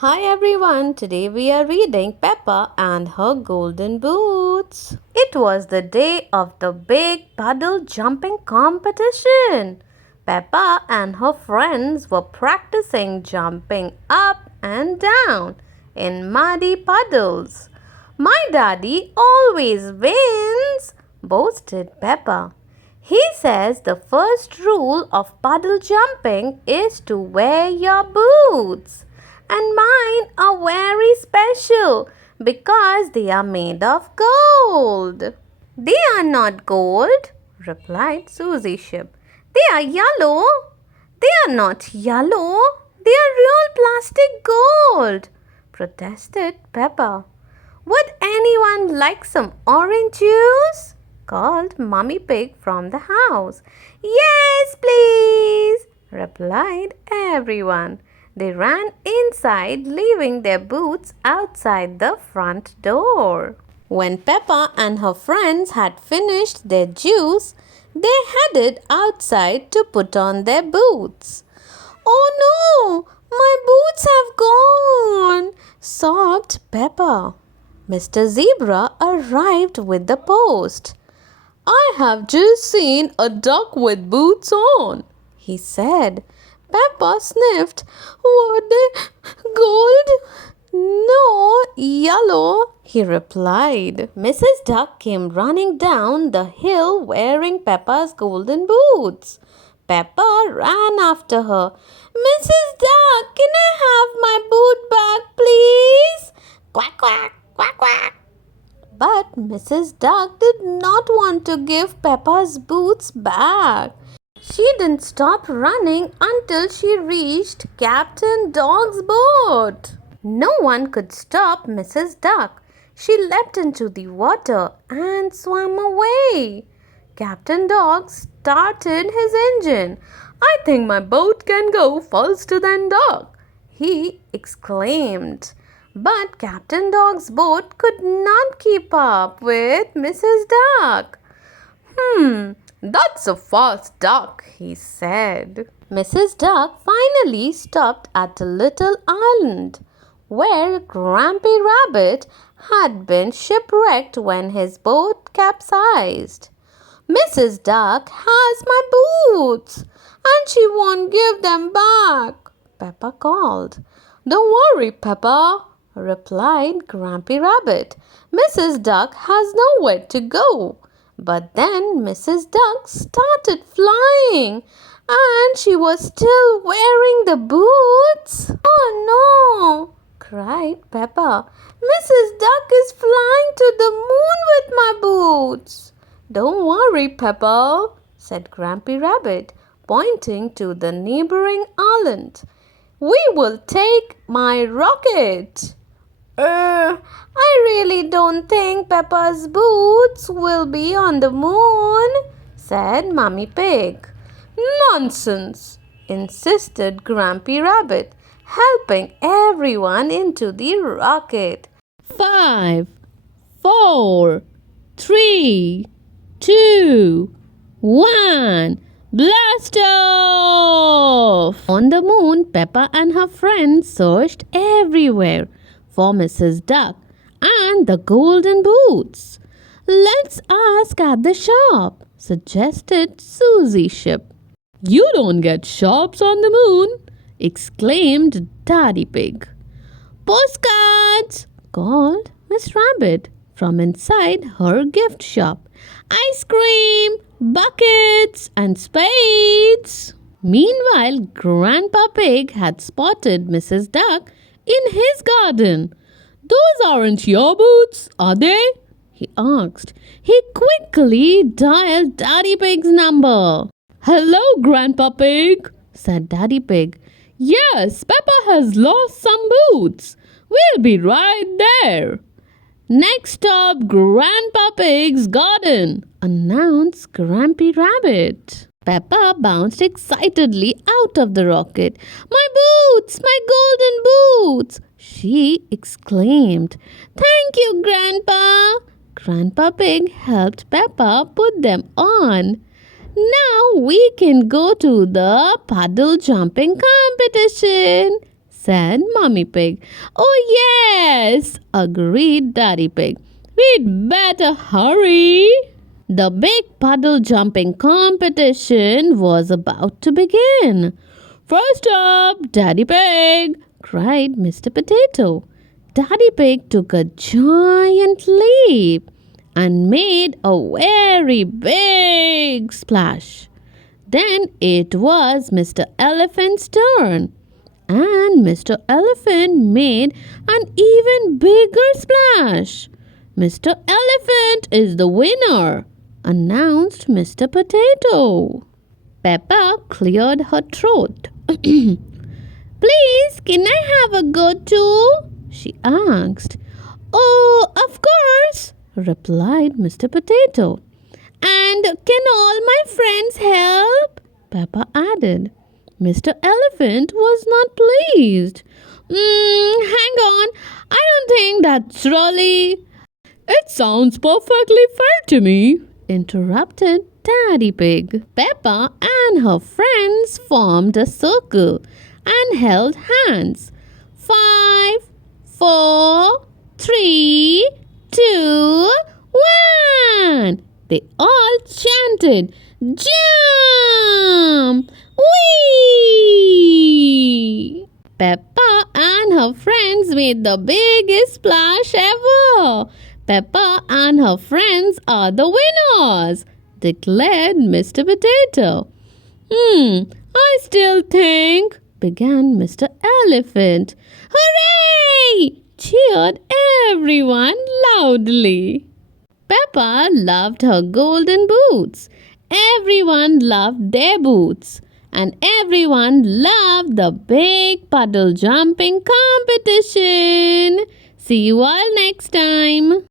Hi everyone, today we are reading Peppa and Her Golden Boots. It was the day of the big puddle jumping competition. Peppa and her friends were practicing jumping up and down in muddy puddles. My daddy always wins, boasted Peppa. He says the first rule of puddle jumping is to wear your boots. And mine are very special because they are made of gold. They are not gold, replied Susie Ship. They are yellow. They are not yellow. They are real plastic gold, protested Peppa. Would anyone like some orange juice? Called Mummy Pig from the house. Yes, please, replied everyone. They ran inside, leaving their boots outside the front door. When Peppa and her friends had finished their juice, they headed outside to put on their boots. Oh no, my boots have gone, sobbed Peppa. Mr. Zebra arrived with the post. I have just seen a duck with boots on, he said. Peppa sniffed. Were they gold? No, yellow, he replied. Mrs. Duck came running down the hill wearing Peppa's golden boots. Peppa ran after her. Mrs. Duck, can I have my boot back, please? Quack, quack, quack, quack. But Mrs. Duck did not want to give Peppa's boots back. She didn't stop running until she reached Captain Dog's boat. No one could stop Mrs. Duck. She leapt into the water and swam away. Captain Dog started his engine. I think my boat can go faster than Dog, he exclaimed. But Captain Dog's boat could not keep up with Mrs. Duck. That's a fast duck, he said. Mrs. Duck finally stopped at a little island where Grampy Rabbit had been shipwrecked when his boat capsized. Mrs. Duck has my boots and she won't give them back, Peppa called. Don't worry, Peppa, replied Grampy Rabbit. Mrs. Duck has nowhere to go. But then Mrs. Duck started flying and she was still wearing the boots. Oh no, cried Peppa. Mrs. Duck is flying to the moon with my boots. Don't worry, Peppa, said Grampy Rabbit, pointing to the neighboring island. We will take my rocket. I really don't think Peppa's boots will be on the moon, said Mummy Pig. Nonsense, insisted Grampy Rabbit, helping everyone into the rocket. 5, 4, 3, 2, 1. Blast off! On the moon, Peppa and her friends searched everywhere for Mrs. Duck and the golden boots. Let's ask at the shop, suggested Susie Ship. You don't get shops on the moon, exclaimed Daddy Pig. Postcards, called Miss Rabbit from inside her gift shop. Ice cream, buckets, and spades. Meanwhile, Grandpa Pig had spotted Mrs. Duck in his garden. Those aren't your boots, are they? He asked. He quickly dialed Daddy Pig's number. Hello, Grandpa Pig, said Daddy Pig. Yes, Peppa has lost some boots. We'll be right there. Next stop, Grandpa Pig's garden, announced Grampy Rabbit. Peppa bounced excitedly out of the rocket. My boots! My golden boots! She exclaimed. Thank you, Grandpa! Grandpa Pig helped Peppa put them on. Now we can go to the puddle jumping competition, said Mummy Pig. Oh, yes, agreed Daddy Pig. We'd better hurry. The big puddle jumping competition was about to begin. First up, Daddy Pig, cried Mr. Potato. Daddy Pig took a giant leap and made a very big splash. Then it was Mr. Elephant's turn, and Mr. Elephant made an even bigger splash. Mr. Elephant is the winner, announced Mr. Potato. Peppa cleared her throat. Please, can I have a go too? She asked. Oh, of course, replied Mr. Potato. And can all my friends help? Peppa added. Mr. Elephant was not pleased. Hang on, I don't think that's really. It sounds perfectly fair to me, interrupted Daddy Pig. Peppa and her friends formed a circle and held hands. 5, 4, 3, 2, 1. They all chanted, Jump! Whee! Peppa and her friends made the biggest splash ever. Peppa and her friends are the winners, declared Mr. Potato. I still think, began Mr. Elephant. Hooray! Cheered everyone loudly. Peppa loved her golden boots. Everyone loved their boots. And everyone loved the big puddle jumping competition. See you all next time.